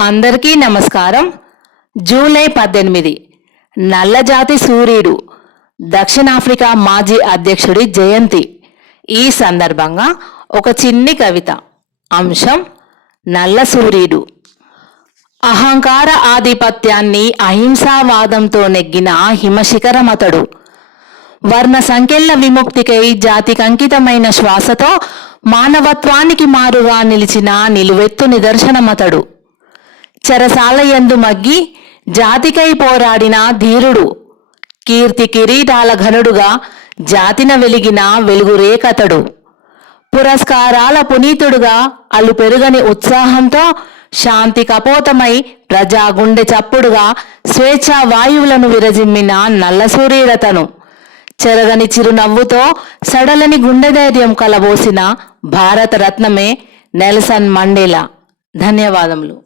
అందరికీ నమస్కారం. జూలై 18 నల్లజాతి సూర్యుడు దక్షిణాఫ్రికా మాజీ అధ్యక్షుడి జయంతి. ఈ సందర్భంగా ఒక చిన్ని కవిత. అంశం నల్ల సూర్యుడు. అహంకార ఆధిపత్యాన్ని అహింసావాదంతో నెగ్గిన హిమశిఖరమతడు. వర్ణ సంఖ్యల విముక్తికై జాతికంకితమైన శ్వాసతో మానవత్వానికి మారుగా నిలిచిన నిలువెత్తు నిదర్శనమతడు. చెరసాలయందు మగ్గి జాతికై పోరాడిన ధీరుడు. కీర్తి కిరీటాల ఘనుడుగా జాతిన వెలిగిన వెలుగురేకతడు. పురస్కారాల పునీతుడుగా అలుపెరుగని ఉత్సాహంతో శాంతి కపోతమై ప్రజా గుండె చప్పుడుగా స్వేచ్ఛా వాయువులను విరజిమ్మిన నల్ల సూర్యుడతను. చెరగని చిరునవ్వుతో సడలని గుండె ధైర్యం కలబోసిన భారత రత్నమే నెల్సన్ మండేలా. ధన్యవాదములు.